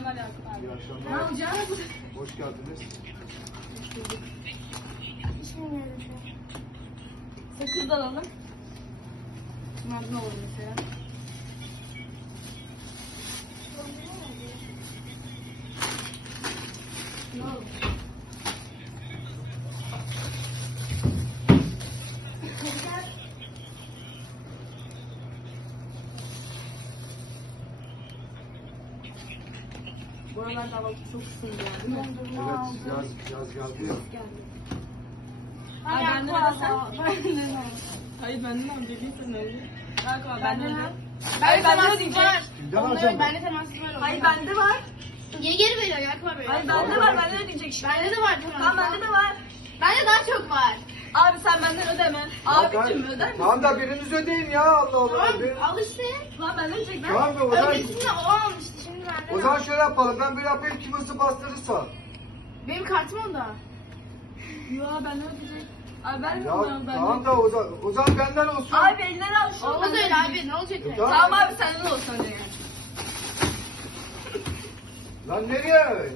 akşamlar Yakup abi. İyi Ne akşamlar. alacağız? Hoş geldiniz. Sakız da alalım. Bunlar ne olur mesela? Ne olur? Buralarda hava çok ısındı yani değil mi? Evet, yaz, yaz geldi ya. Ay bende ne sen? Hayır bende ne dediysen öyle. Bak abi bende ne? Hayır bende ne diyecek? Kimden alacağım ben? Bende temassız var. Hayır bende var. Geri geri veriyor Yakup abi. Hayır bende var bende ne diyecek şimdi? Bende de var temassız. Tamam bende de var. Bende daha çok var. Abi sen benden öde hemen. Abicim öder misin? Tamam da biriniz ödeyin ya Allah Allah. Tamam al işte. Lan ben ödeyecek. Tamam da o zaman, Öncesinde o almıştı şimdi bende. O zaman şöyle yapalım. Ben bir yapayım kim hızlı bastırırsa. Benim kartım onda. Yo ben ne ödeyecek? Abi ben Ya mi ben? tamam da o zaman, o zaman benden olsun. Abi elinden al şunu. Olmaz öyle abi ne olacak? E, ya? tamam. Tamam abi senden olsun öyle yani. Lan nereye?